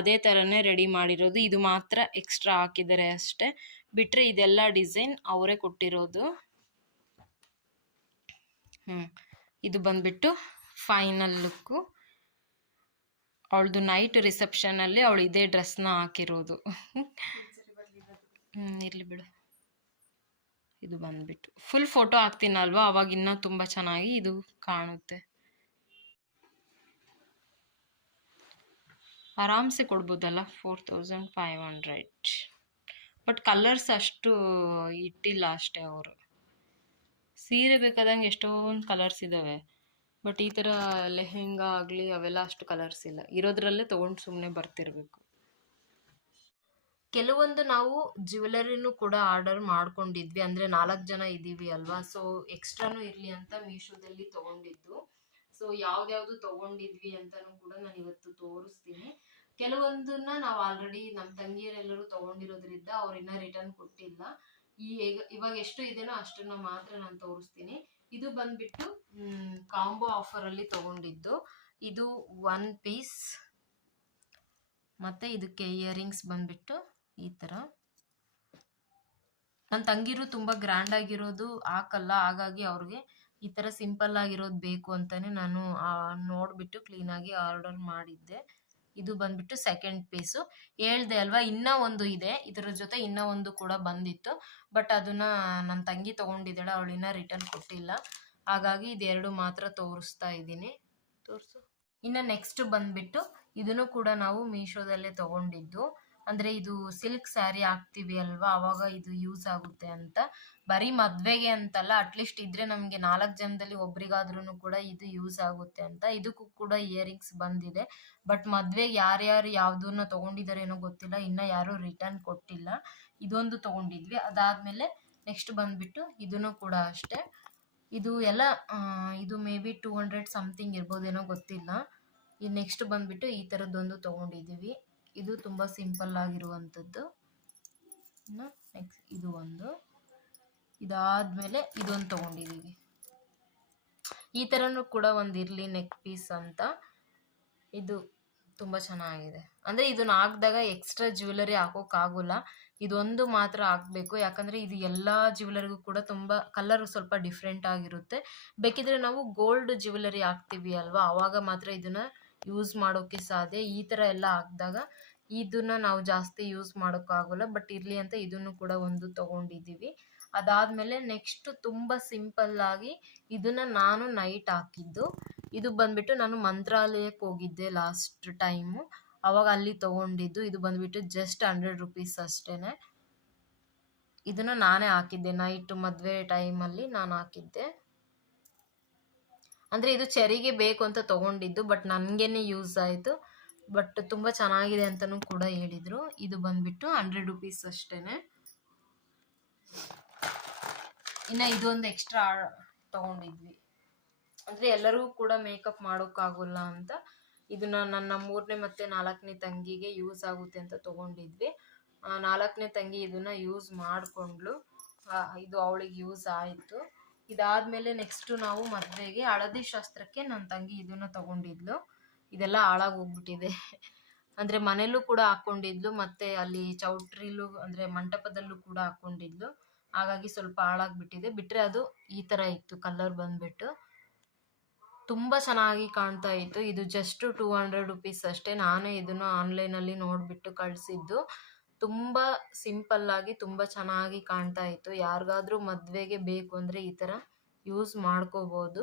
ಅದೇ ಥರನೇ ರೆಡಿ ಮಾಡಿರೋದು. ಇದು ಮಾತ್ರ ಎಕ್ಸ್ಟ್ರಾ ಹಾಕಿದ್ದಾರೆ ಅಷ್ಟೇ. ಬಿಟ್ಟರೆ ಇದೆಲ್ಲ ಡಿಸೈನ್ ಅವರೇ ಕೊಟ್ಟಿರೋದು. ಹ್ಞೂ ಇದು ಬಂದ್ಬಿಟ್ಟು ಫೈನಲ್ ಲುಕ್ಕು. ಅವಳದು ನೈಟ್ ರಿಸೆಪ್ಷನಲ್ಲಿ ಅವಳು ಇದೇ ಡ್ರೆಸ್ನ ಹಾಕಿರೋದು. ಹ್ಞೂ ಇರಲಿ ಬಿಡು. ಇದು ಬಂದ್ಬಿಟ್ಟು. ಫುಲ್ ಫೋಟೋ ಹಾಕ್ತೀನಲ್ವಾ? ಅವಾಗ ಇನ್ನೂ ತುಂಬ ಚೆನ್ನಾಗಿ ಇದು ಕಾಣುತ್ತೆ. ಆರಾಮ್ಸೆ ಕೊಡ್ಬೋದಲ್ಲ? Four thousand five hundred but colours ಅಷ್ಟು ಇಟ್ಟಿಲ್ಲ ಅಷ್ಟೇ ಅವರು. ಸೀರೆ ಬೇಕಾದಂಗೆ ಎಷ್ಟೊಂದು ಕಲರ್ಸ್ ಇದ್ದಾವೆ ಬಟ್ ಈ ಥರ ಲೆಹೆಂಗಾ ಆಗಲಿ ಅವೆಲ್ಲ ಅಷ್ಟು ಕಲರ್ಸ್ ಇಲ್ಲ. ಇರೋದ್ರಲ್ಲೇ ತೊಗೊಂಡು ಸುಮ್ಮನೆ ಬರ್ತಿರ್ಬೇಕು. ಕೆಲವೊಂದು ನಾವು ಜ್ಯುವೆಲರಿನೂ ಕೂಡ ಆರ್ಡರ್ ಮಾಡ್ಕೊಂಡಿದ್ವಿ. ಅಂದರೆ ನಾಲ್ಕು ಜನ ಇದ್ದೀವಿ ಅಲ್ವಾ? ಸೊ ಎಕ್ಸ್ಟ್ರಾನೂ ಇರಲಿ ಅಂತ ಮೀಶೋದಲ್ಲಿ ತೊಗೊಂಡಿದ್ದು. ಸೊ ಯಾವ್ದ್ಯಾವ್ದು ತೊಗೊಂಡಿದ್ವಿ ಅಂತಲೂ ಕೂಡ ನಾನು ಇವತ್ತು ತೋರಿಸ್ತೀನಿ. ಕೆಲವೊಂದನ್ನ ನಾವು ಆಲ್ರೆಡಿ ನಮ್ಮ ತಂಗಿಯರೆಲ್ಲರೂ ತಗೊಂಡಿರೋದ್ರಿಂದ ಅವ್ರು ಇನ್ನ ರಿಟರ್ನ್ ಕೊಟ್ಟಿಲ್ಲ. ಈ ಇವಾಗ ಎಷ್ಟು ಇದೆನೋ ಅಷ್ಟನ್ನ ಮಾತ್ರ ನಾನು ತೋರಿಸ್ತೀನಿ. ಇದು ಬಂದ್ಬಿಟ್ಟು ಕಾಂಬೋ ಅಲ್ಲಿ ತಗೊಂಡಿದ್ದು. ಇದು ಒನ್ ಪೀಸ್ ಮತ್ತೆ ಇದಕ್ಕೆ ಇಯರಿಂಗ್ಸ್ ಬಂದ್ಬಿಟ್ಟು ಈ ತರ. ನನ್ನ ತಂಗಿರು ತುಂಬಾ ಗ್ರ್ಯಾಂಡ್ ಆಗಿರೋದು ಹಾಕಲ್ಲ, ಹಾಗಾಗಿ ಅವ್ರಿಗೆ ಈ ತರ ಸಿಂಪಲ್ ಆಗಿರೋದು ಬೇಕು ಅಂತಾನೆ ನಾನು ನೋಡ್ಬಿಟ್ಟು ಕ್ಲೀನ್ ಕ್ಲೀನಾಗಿ ಆರ್ಡರ್ ಮಾಡಿದ್ದೆ. ಇದು ಬಂದ್ಬಿಟ್ಟು ಸೆಕೆಂಡ್ ಪೀಸು ಹೇಳ್ದೆ ಅಲ್ವಾ, ಇನ್ನೂ ಒಂದು ಇದೆ. ಇದರ ಜೊತೆ ಇನ್ನೂ ಒಂದು ಕೂಡ ಬಂದಿತ್ತು. ಬಟ್ ಅದನ್ನ ನನ್ನ ತಂಗಿ ತೊಗೊಂಡಿದ್ದಾಳೆ ಇನ್ನೂ ರಿಟರ್ನ್ ಕೊಟ್ಟಿಲ್ಲ. ಹಾಗಾಗಿ ಇದೆರಡು ಮಾತ್ರ ತೋರಿಸ್ತಾ ಇದ್ದೀನಿ. ತೋರಿಸು. ಇನ್ನು ನೆಕ್ಸ್ಟ್ ಬಂದ್ಬಿಟ್ಟು, ಇದನ್ನು ಕೂಡ ನಾವು ಮೀಶೋದಲ್ಲೇ ತೊಗೊಂಡಿದ್ದು. ಅಂದರೆ ಇದು ಸಿಲ್ಕ್ ಸ್ಯಾರಿ ಹಾಕ್ತೀವಿ ಅಲ್ವಾ, ಅವಾಗ ಇದು ಯೂಸ್ ಆಗುತ್ತೆ ಅಂತ. ಬರೀ ಮದುವೆಗೆ ಅಂತಲ್ಲ ಅಟ್ಲೀಸ್ಟ್ ಇದ್ರೆ ನಮಗೆ ನಾಲ್ಕು ಜನದಲ್ಲಿ ಒಬ್ರಿಗಾದ್ರೂ ಕೂಡ ಇದು ಯೂಸ್ ಆಗುತ್ತೆ ಅಂತ. ಇದಕ್ಕೂ ಕೂಡ ಇಯರಿಂಗ್ಸ್ ಬಂದಿದೆ. ಬಟ್ ಮದುವೆಗೆ ಯಾರ್ಯಾರು ಯಾವುದನ್ನ ತೊಗೊಂಡಿದ್ದಾರೇನೋ ಗೊತ್ತಿಲ್ಲ, ಇನ್ನ ಯಾರೂ ರಿಟರ್ನ್ ಕೊಟ್ಟಿಲ್ಲ. ಇದೊಂದು ತಗೊಂಡಿದ್ವಿ. ಅದಾದಮೇಲೆ ನೆಕ್ಸ್ಟ್ ಬಂದ್ಬಿಟ್ಟು ಇದನ್ನು ಕೂಡ ಅಷ್ಟೇ. ಇದು ಎಲ್ಲ ಇದು maybe two hundred something ಇರ್ಬೋದೇನೋ ಗೊತ್ತಿಲ್ಲ. ಈ ನೆಕ್ಸ್ಟ್ ಬಂದ್ಬಿಟ್ಟು ಈ ಥರದ್ದೊಂದು ತೊಗೊಂಡಿದ್ದೀವಿ. ಇದು ತುಂಬ ಸಿಂಪಲ್ ಆಗಿರುವಂಥದ್ದು ನೆಕ್ಸ್ಟ್ ಇದು ಒಂದು. ಇದಾದಮೇಲೆ ಇದೊಂದು ತೊಗೊಂಡಿದ್ದೀವಿ ಈ ಥರನೂ ಕೂಡ ಒಂದು ಇರಲಿ ನೆಕ್ ಪೀಸ್ ಅಂತ. ಇದು ತುಂಬ ಚೆನ್ನಾಗಿದೆ. ಅಂದರೆ ಇದನ್ನ ಹಾಕಿದಾಗ ಎಕ್ಸ್ಟ್ರಾ ಜ್ಯುವೆಲರಿ ಹಾಕೋಕ್ಕಾಗೋಲ್ಲ ಇದೊಂದು ಮಾತ್ರ ಹಾಕಬೇಕು. ಯಾಕಂದರೆ ಇದು ಎಲ್ಲ ಜ್ಯುವೆಲರಿಗೂ ಕೂಡ ತುಂಬ ಕಲರ್ ಸ್ವಲ್ಪ ಡಿಫ್ರೆಂಟ್ ಆಗಿರುತ್ತೆ. ಬೇಕಿದ್ರೆ ನಾವು ಗೋಲ್ಡ್ ಜ್ಯುವೆಲರಿ ಹಾಕ್ತೀವಿ ಅಲ್ವಾ? ಆವಾಗ ಮಾತ್ರ ಇದನ್ನು ಯೂಸ್ ಮಾಡೋಕ್ಕೆ ಸಾಧ್ಯ. ಈ ಥರ ಎಲ್ಲ ಹಾಕಿದಾಗ ಇದನ್ನು ನಾವು ಜಾಸ್ತಿ ಯೂಸ್ ಮಾಡೋಕ್ಕಾಗೋಲ್ಲ ಬಟ್ ಇರಲಿ ಅಂತ ಇದನ್ನು ಕೂಡ ಒಂದು ತೊಗೊಂಡಿದ್ದೀವಿ. ಅದಾದಮೇಲೆ ನೆಕ್ಸ್ಟ್ ತುಂಬ ಸಿಂಪಲ್ಲಾಗಿ ಇದನ್ನು ನಾನು ನೈಟ್ ಹಾಕಿದ್ದು. ಇದು ಬಂದ್ಬಿಟ್ಟು ನಾನು ಮಂತ್ರಾಲಯಕ್ಕೆ ಹೋಗಿದ್ದೆ ಲಾಸ್ಟ್ ಟೈಮು ಅವಾಗ ಅಲ್ಲಿ ತೊಗೊಂಡಿದ್ದು. ಇದು ಬಂದ್ಬಿಟ್ಟು ಜಸ್ಟ್ ಹಂಡ್ರೆಡ್ ರುಪೀಸ್ ಅಷ್ಟೇ ಇದನ್ನು ನಾನೇ ಹಾಕಿದ್ದೆ. ನೈಟ್ ಮದುವೆ ಟೈಮಲ್ಲಿ ನಾನು ಹಾಕಿದ್ದೆ. ಅಂದರೆ ಇದು ಚರಿಗೆ ಬೇಕು ಅಂತ ತೊಗೊಂಡಿದ್ದು ಬಟ್ ನನಗೇನೆ ಯೂಸ್ ಆಯಿತು. ಬಟ್ ತುಂಬ ಚೆನ್ನಾಗಿದೆ ಅಂತಲೂ ಕೂಡ ಹೇಳಿದರು. ಇದು ಬಂದ್ಬಿಟ್ಟು ಹಂಡ್ರೆಡ್ ರುಪೀಸ್ ಅಷ್ಟೇ ಇನ್ನು ಇದೊಂದು ಎಕ್ಸ್ಟ್ರಾ ತೊಗೊಂಡಿದ್ವಿ. ಅಂದರೆ ಎಲ್ಲರಿಗೂ ಕೂಡ ಮೇಕಪ್ ಮಾಡೋಕ್ಕಾಗಲ್ಲ ಅಂತ. ಇದನ್ನ ನನ್ನ ಮೂರನೇ ಮತ್ತು ನಾಲ್ಕನೇ ತಂಗಿಗೆ ಯೂಸ್ ಆಗುತ್ತೆ ಅಂತ ತೊಗೊಂಡಿದ್ವಿ. ನಾಲ್ಕನೇ ತಂಗಿ ಇದನ್ನು ಯೂಸ್ ಮಾಡಿಕೊಂಡ್ಳು. ಇದು ಅವಳಿಗೆ ಯೂಸ್ ಆಯಿತು. ಇದಾದಮೇಲೆ ನೆಕ್ಸ್ಟು ನಾವು ಮದುವೆಗೆ ಹಳದಿ ಶಾಸ್ತ್ರಕ್ಕೆ ನನ್ನ ತಂಗಿ ಇದನ್ನು ತಗೊಂಡಿದ್ಲು. ಇದೆಲ್ಲ ಹಾಳಾಗಿ ಹೋಗ್ಬಿಟ್ಟಿದೆ. ಅಂದರೆ ಮನೇಲೂ ಕೂಡ ಹಾಕ್ಕೊಂಡಿದ್ಲು ಮತ್ತೆ ಅಲ್ಲಿ ಚೌಟ್ರಿಲೂ ಅಂದರೆ ಮಂಟಪದಲ್ಲೂ ಕೂಡ ಹಾಕ್ಕೊಂಡಿದ್ಲು ಹಾಗಾಗಿ ಸ್ವಲ್ಪ ಹಾಳಾಗ್ಬಿಟ್ಟಿದೆ ಬಿಟ್ಟರೆ ಅದು ಈ ಥರ ಇತ್ತು, ಕಲರ್ ಬಂದ್ಬಿಟ್ಟು. ತುಂಬ ಚೆನ್ನಾಗಿ ಕಾಣ್ತಾ ಇತ್ತು. ಇದು ಜಸ್ಟ್ ಟೂ ಹಂಡ್ರೆಡ್ ರುಪೀಸ್ ಅಷ್ಟೇ. ನಾನೇ ಇದನ್ನು ಆನ್ಲೈನಲ್ಲಿ ನೋಡಿಬಿಟ್ಟು ಕಳಿಸಿದ್ದು. ತುಂಬ ಸಿಂಪಲ್ಲಾಗಿ ತುಂಬ ಚೆನ್ನಾಗಿ ಕಾಣ್ತಾ ಇತ್ತು. ಯಾರಿಗಾದ್ರೂ ಮದುವೆಗೆ ಬೇಕು ಅಂದರೆ ಈ ಥರ ಯೂಸ್ ಮಾಡ್ಕೋಬೋದು.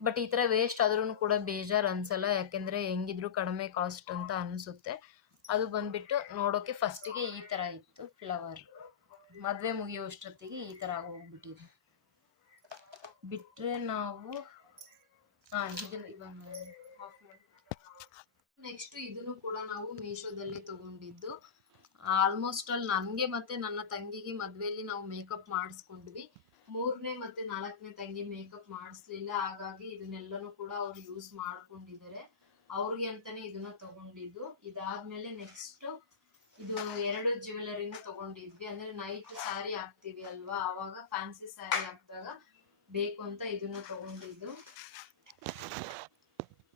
ಬಟ್ ಈ ಥರ ವೇಸ್ಟ್ ಆದ್ರೂ ಕೂಡ ಬೇಜಾರು ಅನ್ಸಲ್ಲ. ಯಾಕೆಂದರೆ ಹೆಂಗಿದ್ರು ಕಡಿಮೆ ಕಾಸ್ಟ್ ಅಂತ ಅನಿಸುತ್ತೆ. ಅದು ಬಂದ್ಬಿಟ್ಟು ನೋಡೋಕ್ಕೆ ಫಸ್ಟಿಗೆ ಈ ಥರ ಇತ್ತು ಫ್ಲವರ್ ಮದುವೆ ಮುಗಿಯೋಷ್ಟೊತ್ತಿಗೆ ಈ ಥರ ಆಗೋಗ್ಬಿಟ್ಟಿದೆ. ಬಿಟ್ಟರೆ ನಾವು ಹಾಂ ಇದನ್ನು ನೆಕ್ಸ್ಟ್ ಇದನ್ನು ಕೂಡ ನಾವು ಮೀಶೋದಲ್ಲಿ ತೊಗೊಂಡಿದ್ದು. ಆಲ್ಮೋಸ್ಟ್ ಅಲ್ಲಿ ನನಗೆ ಮತ್ತು ನನ್ನ ತಂಗಿಗೆ ಮದುವೆಯಲ್ಲಿ ನಾವು ಮೇಕಪ್ ಮಾಡಿಸ್ಕೊಂಡ್ವಿ. ಮೂರನೇ ಮತ್ತು ನಾಲ್ಕನೇ ತಂಗಿ ಮೇಕಪ್ ಮಾಡಿಸ್ಲಿಲ್ಲ. ಹಾಗಾಗಿ ಇದನ್ನೆಲ್ಲನೂ ಕೂಡ ಅವ್ರು ಯೂಸ್ ಮಾಡ್ಕೊಂಡಿದ್ದಾರೆ. ಅವ್ರಿಗೆ ಅಂತಾನೆ ಇದನ್ನ ತಗೊಂಡಿದ್ದು. ಇದಾದ್ಮೇಲೆ ನೆಕ್ಸ್ಟ್ ಇದು ಎರಡು ಜ್ಯುವೆಲರಿನ ತಗೊಂಡಿದ್ವಿ. ಅಂದ್ರೆ ನೈಟ್ ಸ್ಯಾರಿ ಹಾಕ್ತೀವಿ ಅಲ್ವಾ? ಆವಾಗ ಫ್ಯಾನ್ಸಿ ಸ್ಯಾರಿ ಹಾಕಿದಾಗ ಬೇಕು ಅಂತ ಇದನ್ನ ತಗೊಂಡಿದ್ದು.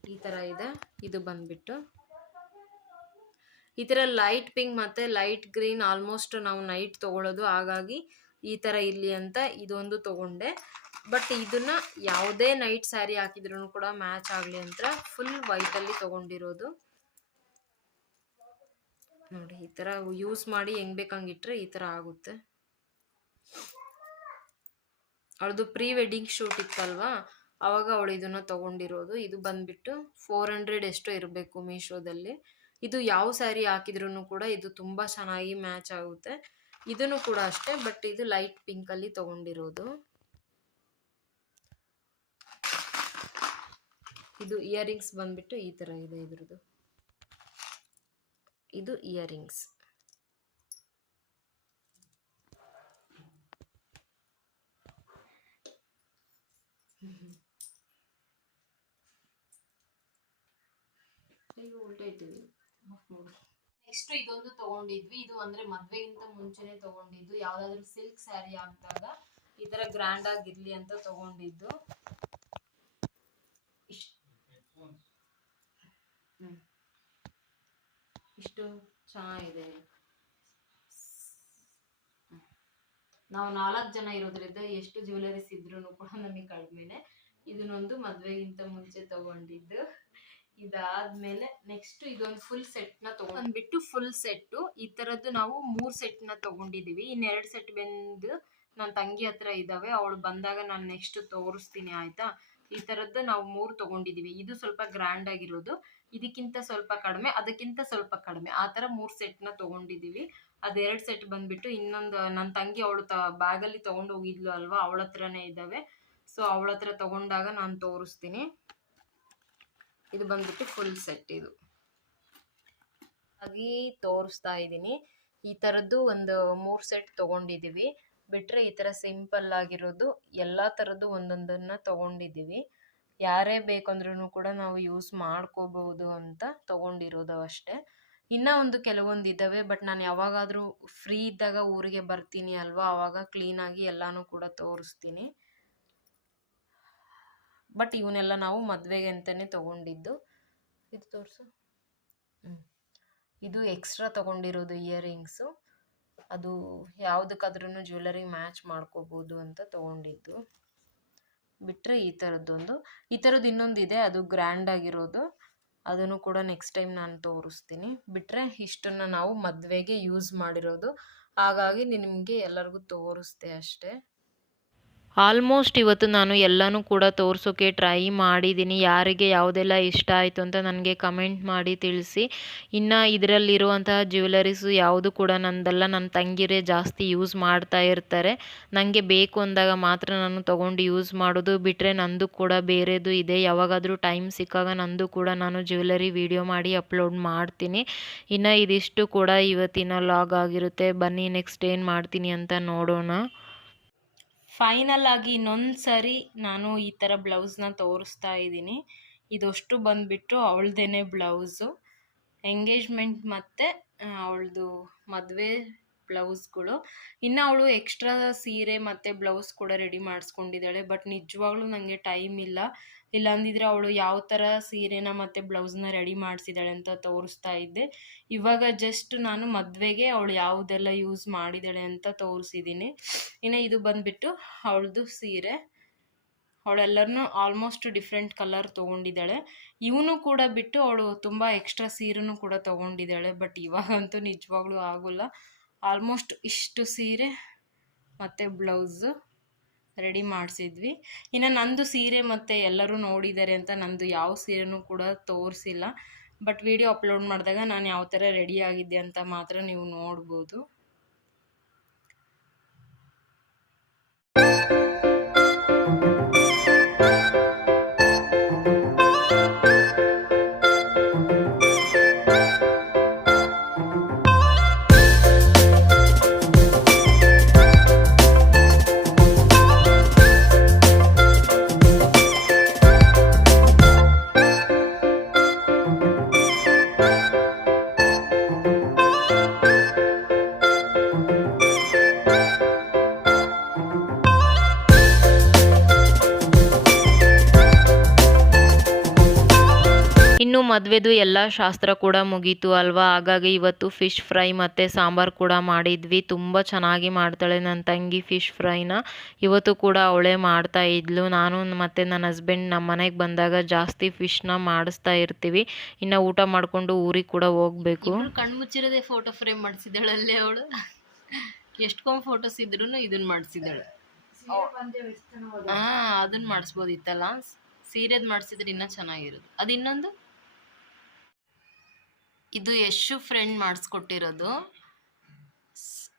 ಈ ತರ ಇದೆ. ಇದು ಬಂದ್ಬಿಟ್ಟು. ಈ ಥರ ಲೈಟ್ ಪಿಂಕ್ ಮತ್ತು ಲೈಟ್ ಗ್ರೀನ್ ಆಲ್ಮೋಸ್ಟ್ ನಾವು ನೈಟ್ ತೊಗೊಳೋದು. ಹಾಗಾಗಿ ಈ ಥರ ಇರಲಿ ಅಂತ ಇದೊಂದು ತೊಗೊಂಡೆ. ಬಟ್ ಇದನ್ನ ಯಾವುದೇ ನೈಟ್ ಸ್ಯಾರಿ ಹಾಕಿದ್ರೂ ಕೂಡ ಮ್ಯಾಚ್ ಆಗಲಿ ಅಂತ ಫುಲ್ ವೈಟಲ್ಲಿ ತೊಗೊಂಡಿರೋದು. ನೋಡಿ, ಈ ಥರ ಯೂಸ್ ಮಾಡಿ ಹೆಂಗ್ ಬೇಕಂಗಿಟ್ರೆ ಈ ಥರ ಆಗುತ್ತೆ. ಅವಳದು ಪ್ರೀ ವೆಡ್ಡಿಂಗ್ ಶೂಟ್ ಇತ್ತಲ್ವಾ? ಅವಾಗ ಅವಳು ಇದನ್ನ ತಗೊಂಡಿರೋದು. ಇದು ಬಂದ್ಬಿಟ್ಟು ಫೋರ್ ಹಂಡ್ರೆಡ್ ಎಷ್ಟೋ ಇರಬೇಕು ಮೀಶೋದಲ್ಲಿ. ಇದು ಯಾವ ಸ್ಯಾರಿ ಹಾಕಿದ್ರು ಕೂಡ ಇದು ತುಂಬ ಚೆನ್ನಾಗಿ ಮ್ಯಾಚ್ ಆಗುತ್ತೆ. ಇದನ್ನು ಕೂಡ ಅಷ್ಟೇ, ಬಟ್ ಇದು ಲೈಟ್ ಪಿಂಕಲ್ಲಿ ತಗೊಂಡಿರೋದು. ಇದು ಇಯರಿಂಗ್ಸ್ ಬಂದ್ಬಿಟ್ಟು ಈ ಥರ ಇದೆ ಇದ್ರದ್ದು. ಇದು ಇಯರಿಂಗ್ಸ್. ಇಟ್ಟಿದ್ದೀವಿ ನೆಕ್ಸ್ಟ್ ಇದೊಂದು ತಗೊಂಡಿದ್ವಿ. ಇದು ಅಂದ್ರೆ ಮದ್ವೆಗಿಂತ ಮುಂಚೆನೆ ತಗೊಂಡಿದ್ದು. ಯಾವ್ದಾದ್ರು ಸಿಲ್ಕ್ ಸ್ಯಾರಿ ಹಾಕಿದಾಗ ಈ ತರ ಗ್ರ್ಯಾಂಡ್ ಆಗಿರ್ಲಿ ಅಂತ ತಗೊಂಡಿದ್ದು. ಇಷ್ಟ್- ಚೆನ್ನಾಗಿದೆ. ನಾವು ನಾಲ್ಕು ಜನ ಇರೋದ್ರಿಂದ ಎಷ್ಟು ಜ್ಯುವೆಲರೀಸ್ ಇದ್ರು ಕೂಡ ನಮಗೆ ಕಡಿಮೆನೆ. ಇದನ್ನೊಂದು ಮದ್ವೆಗಿಂತ ಮುಂಚೆ ತಗೊಂಡಿದ್ದು. ಇದಾದ್ಮೇಲೆ ನೆಕ್ಸ್ಟ್ ಇದೊಂದು ಫುಲ್ ಸೆಟ್ನ ತಗೊಂಡ್ಬಿಟ್ಟು ಫುಲ್ ಸೆಟ್ ಈ ತರದ್ದು ನಾವು ಮೂರ್ ಸೆಟ್ನ ತಗೊಂಡಿದೀವಿ. ಇನ್ನೆರಡು ಸೆಟ್ ಬಂದು ನನ್ನ ತಂಗಿ ಹತ್ರ ಇದಾವೆ. ಅವಳು ಬಂದಾಗ ನಾನು ನೆಕ್ಸ್ಟ್ ತೋರಿಸ್ತೀನಿ, ಆಯ್ತಾ? ಈ ತರದ್ದು ನಾವು ಮೂರು ತಗೊಂಡಿದೀವಿ. ಇದು ಸ್ವಲ್ಪ ಗ್ರ್ಯಾಂಡ್ ಆಗಿರೋದು. ಇದಕ್ಕಿಂತ ಸ್ವಲ್ಪ ಕಡಿಮೆ, ಅದಕ್ಕಿಂತ ಸ್ವಲ್ಪ ಕಡಿಮೆ. ಆ ತರ ಮೂರ್ ಸೆಟ್ನ ತಗೊಂಡಿದೀವಿ. ಅದೆರಡು ಸೆಟ್ ಬಂದ್ಬಿಟ್ಟು ಇನ್ನೊಂದು ನನ್ನ ತಂಗಿ ಅವಳು ತ ಬ್ಯಾಗಲ್ಲಿ ತಗೊಂಡು ಹೋಗಿದ್ಲು ಅಲ್ವಾ? ಅವಳ ಹತ್ರನೇ ಇದ್ದಾವೆ ಸೊ ಅವಳ ಹತ್ರ ತಗೊಂಡಾಗ ನಾನು ತೋರಿಸ್ತೀನಿ. ಇದು ಬಂದ್ಬಿಟ್ಟು ಫುಲ್ ಸೆಟ್ ಇದು. ಹಾಗೆ ತೋರಿಸ್ತಾ ಇದ್ದೀನಿ. ಈ ಥರದ್ದು ಒಂದು ಮೂರು ಸೆಟ್ ತೊಗೊಂಡಿದ್ದೀವಿ. ಬಿಟ್ಟರೆ ಈ ಥರ ಸಿಂಪಲ್ ಆಗಿರೋದು ಎಲ್ಲ ಥರದ್ದು ಒಂದೊಂದನ್ನು ತೊಗೊಂಡಿದ್ದೀವಿ. ಯಾರೇ ಬೇಕಂದ್ರೂ ಕೂಡ ನಾವು ಯೂಸ್ ಮಾಡ್ಕೋಬಹುದು ಅಂತ ತೊಗೊಂಡಿರೋದು ಅಷ್ಟೇ. ಇನ್ನೂ ಒಂದು ಕೆಲವೊಂದು ಇದ್ದಾವೆ ಬಟ್ ನಾನು ಯಾವಾಗಾದರೂ ಫ್ರೀ ಇದ್ದಾಗ ಊರಿಗೆ ಬರ್ತೀನಿ ಅಲ್ವಾ? ಆವಾಗ ಕ್ಲೀನಾಗಿ ಎಲ್ಲನೂ ಕೂಡ ತೋರಿಸ್ತೀನಿ. ಬಟ್ ಇವನ್ನೆಲ್ಲ ನಾವು ಮದುವೆಗೆ ಅಂತಲೇ ತೊಗೊಂಡಿದ್ದು. ಇದು ತೋರಿಸು. ಇದು ಎಕ್ಸ್ಟ್ರಾ ತೊಗೊಂಡಿರೋದು ಇಯರಿಂಗ್ಸು ಅದು ಯಾವುದಕ್ಕಾದ್ರೂ ಜ್ಯುವೆಲರಿ ಮ್ಯಾಚ್ ಮಾಡ್ಕೋಬೋದು ಅಂತ ತೊಗೊಂಡಿದ್ದು. ಬಿಟ್ಟರೆ ಈ ಥರದ್ದೊಂದು ಈ ಥರದ್ದು ಇನ್ನೊಂದು ಇದೆ ಅದು ಗ್ರ್ಯಾಂಡ್ ಆಗಿರೋದು. ಅದನ್ನು ಕೂಡ ನೆಕ್ಸ್ಟ್ ಟೈಮ್ ನಾನು ತೋರಿಸ್ತೀನಿ. ಬಿಟ್ಟರೆ ಇಷ್ಟನ್ನು ನಾವು ಮದುವೆಗೆ ಯೂಸ್ ಮಾಡಿರೋದು. ಹಾಗಾಗಿ ನಿಮಗೆ ಎಲ್ಲರಿಗೂ ತೋರಿಸ್ದೆ ಅಷ್ಟೇ. ಆಲ್ಮೋಸ್ಟ್ ಇವತ್ತು ನಾನು ಎಲ್ಲನೂ ಕೂಡ ತೋರಿಸೋಕೆ ಟ್ರೈ ಮಾಡಿದ್ದೀನಿ. ಯಾರಿಗೆ ಯಾವುದೆಲ್ಲ ಇಷ್ಟ ಆಯಿತು ಅಂತ ನನಗೆ ಕಮೆಂಟ್ ಮಾಡಿ ತಿಳಿಸಿ. ಇನ್ನು ಇದರಲ್ಲಿರುವಂತಹ ಜ್ಯುವೆಲರೀಸು ಯಾವುದು ಕೂಡ ನಂದಲ್ಲ. ನನ್ನ ತಂಗಿರೇ ಜಾಸ್ತಿ ಯೂಸ್ ಮಾಡ್ತಾ ಇರ್ತಾರೆ. ನನಗೆ ಬೇಕು ಅಂದಾಗ ಮಾತ್ರ ನಾನು ತೊಗೊಂಡು ಯೂಸ್ ಮಾಡೋದು. ಬಿಟ್ಟರೆ ನಂದು ಕೂಡ ಬೇರೆದು ಇದೆ. ಯಾವಾಗಾದರೂ ಟೈಮ್ ಸಿಕ್ಕಾಗ ನಂದು ಕೂಡ ನಾನು ಜ್ಯುವೆಲರಿ ವಿಡಿಯೋ ಮಾಡಿ ಅಪ್ಲೋಡ್ ಮಾಡ್ತೀನಿ. ಇನ್ನು ಇದಿಷ್ಟು ಕೂಡ ಇವತ್ತಿನ ಲಾಗ್ ಆಗಿರುತ್ತೆ. ಬನ್ನಿ, ನೆಕ್ಸ್ಟ್ ಏನು ಮಾಡ್ತೀನಿ ಅಂತ ನೋಡೋಣ. ಫೈನಲ್ ಆಗಿ ಇನ್ನೊಂದು ಸರಿ ನಾನು ಈ ಥರ ಬ್ಲೌಸ್ನ ತೋರಿಸ್ತಾ ಇದ್ದೀನಿ. ಇದಷ್ಟು ಬಂದುಬಿಟ್ಟು ಅವಳದೇನೆ ಬ್ಲೌಸು. ಎಂಗೇಜ್ಮೆಂಟ್ ಮತ್ತು ಅವಳದು ಮದುವೆ ಬ್ಲೌಸ್ಗಳು. ಇನ್ನು ಅವಳು ಎಕ್ಸ್ಟ್ರಾ ಸೀರೆ ಮತ್ತು ಬ್ಲೌಸ್ ಕೂಡ ರೆಡಿ ಮಾಡಿಸ್ಕೊಂಡಿದ್ದಾಳೆ, ಬಟ್ ನಿಜವಾಗ್ಲೂ ನನಗೆ ಟೈಮ್ ಇಲ್ಲ. ಇಲ್ಲಾಂದಿದ್ರೆ ಅವಳು ಯಾವ ಥರ ಸೀರೆನ ಮತ್ತು ಬ್ಲೌಸ್ನ ರೆಡಿ ಮಾಡಿಸಿದಾಳೆ ಅಂತ ತೋರಿಸ್ತಾ ಇದ್ದೆ. ಇವಾಗ ಜಸ್ಟ್ ನಾನು ಮದುವೆಗೆ ಅವಳು ಯಾವುದೆಲ್ಲ ಯೂಸ್ ಮಾಡಿದಾಳೆ ಅಂತ ತೋರಿಸಿದ್ದೀನಿ. ಇನ್ನು ಇದು ಬಂದುಬಿಟ್ಟು ಅವಳದು ಸೀರೆ. ಅವಳೆಲ್ಲರನ್ನೂ ಆಲ್ಮೋಸ್ಟ್ ಡಿಫ್ರೆಂಟ್ ಕಲರ್ ತೊಗೊಂಡಿದ್ದಾಳೆ. ಇವನು ಕೂಡ ಬಿಟ್ಟು ಅವಳು ತುಂಬ ಎಕ್ಸ್ಟ್ರಾ ಸೀರೆನು ಕೂಡ ತೊಗೊಂಡಿದ್ದಾಳೆ. ಬಟ್ ಇವಾಗಂತೂ ನಿಜವಾಗ್ಲೂ ಆಗೋಲ್ಲ. ಆಲ್ಮೋಸ್ಟ್ ಇಷ್ಟು ಸೀರೆ ಮತ್ತು ಬ್ಲೌಸು. ರೆಡಿ ಮಾಡಿಸಿದ್ವಿ. ಇನ್ನು ನಂದು ಸೀರೆ ಮತ್ತು ಎಲ್ಲರೂ ನೋಡಿದ್ದಾರೆ ಅಂತ ನಂದು ಯಾವ ಸೀರೆನೂ ಕೂಡ ತೋರಿಸಿಲ್ಲ. ಬಟ್ ವಿಡಿಯೋ ಅಪ್ಲೋಡ್ ಮಾಡಿದಾಗ ನಾನು ಯಾವ ಥರ ರೆಡಿ ಆಗಿದ್ದೆ ಅಂತ ಮಾತ್ರ ನೀವು ನೋಡ್ಬೋದು. ಮದುವೆದು ಎಲ್ಲ ಶಾಸ್ತ್ರ ಕೂಡ ಮುಗೀತು ಅಲ್ವಾ? ಹಾಗಾಗಿ ಇವತ್ತು ಫಿಶ್ ಫ್ರೈ ಮತ್ತು ಸಾಂಬಾರು ಕೂಡ ಮಾಡಿದ್ವಿ. ತುಂಬ ಚೆನ್ನಾಗಿ ಮಾಡ್ತಾಳೆ ನನ್ನ ತಂಗಿ ಫಿಶ್ ಫ್ರೈನ ಇವತ್ತು ಕೂಡ ಅವಳೇ ಮಾಡ್ತಾ ಇದ್ಲು. ನಾನು ಮತ್ತು ನನ್ನ ಹಸ್ಬೆಂಡ್ ನಮ್ಮ ಮನೆಗೆ ಬಂದಾಗ ಜಾಸ್ತಿ ಫಿಶ್ನ ಮಾಡಿಸ್ತಾ ಇರ್ತೀವಿ. ಇನ್ನು ಊಟ ಮಾಡಿಕೊಂಡು ಊರಿಗೆ ಕೂಡ ಹೋಗಬೇಕು. ಕಣ್ಣು ಮುಚ್ಚಿರೋದೇ ಫೋಟೋ ಫ್ರೇಮ್ ಮಾಡಿಸಿದಳಲ್ಲೇ ಅವಳು? ಎಷ್ಟೊಂದು ಫೋಟೋಸ್ ಇದ್ರೂ ಇದನ್ನ ಮಾಡಿಸಿದಳು ಹಾ ಅದನ್ನ ಮಾಡಿಸ್ಬೋದಿತ್ತಲ್ಲ? ಸೀರೆದು ಮಾಡಿಸಿದ್ರೆ ಇನ್ನೂ ಚೆನ್ನಾಗಿರೋದು. ಅದು ಇನ್ನೊಂದು? ಇದು ಯಶು ಫ್ರೆಂಡ್ ಮಾಡಿಸ್ಕೊಟ್ಟಿರೋದು.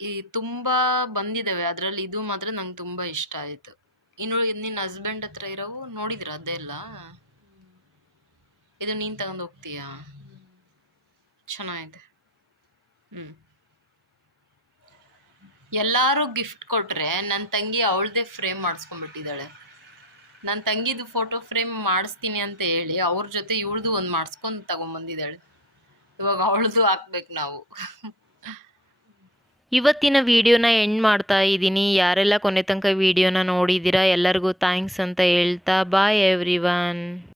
ಈ ತುಂಬ ಬಂದಿದ್ದಾವೆ ಅದರಲ್ಲಿ ಇದು ಮಾತ್ರ ನಂಗೆ ತುಂಬ ಇಷ್ಟ ಆಯಿತು. ಇನ್ನು ನಿನ್ನ ಹಸ್ಬೆಂಡ್ ಹತ್ರ ಇರೋವು ನೋಡಿದ್ರ ಅದೆಲ್ಲ ಇದು ನೀನು ತಗೊಂಡು ಹೋಗ್ತೀಯಾ? ಚೆನ್ನಾಗಿದೆ. ಹ್ಞೂ ಎಲ್ಲರೂ ಗಿಫ್ಟ್ ಕೊಟ್ಟರೆ ನನ್ನ ತಂಗಿ ಅವಳದೇ ಫ್ರೇಮ್ ಮಾಡಿಸ್ಕೊಂಡ್ಬಿಟ್ಟಿದ್ದಾಳೆ. ನನ್ನ ತಂಗಿದು ಫೋಟೋ ಫ್ರೇಮ್ ಮಾಡಿಸ್ತೀನಿ ಅಂತ ಹೇಳಿ ಅವ್ರ ಜೊತೆ ಇವಳ್ದು ಒಂದು ಮಾಡಿಸ್ಕೊಂಡು ತಗೊಂಬಂದಿದ್ದಾಳೆ. ಇವಾಗ ಅವಳದು ಹಾಕ್ಬೇಕು ನಾವು. ಇವತ್ತಿನ ವಿಡಿಯೋನ ಎಂಡ್ ಮಾಡ್ತಾ ಇದ್ದೀನಿ. ಯಾರೆಲ್ಲ ಕೊನೆ ತನಕ ವಿಡಿಯೋನ ನೋಡಿದ್ದೀರಾ ಎಲ್ಲರಿಗೂ ಥ್ಯಾಂಕ್ಸ್ ಅಂತ ಹೇಳ್ತಾ ಬಾಯ್ ಎವ್ರಿ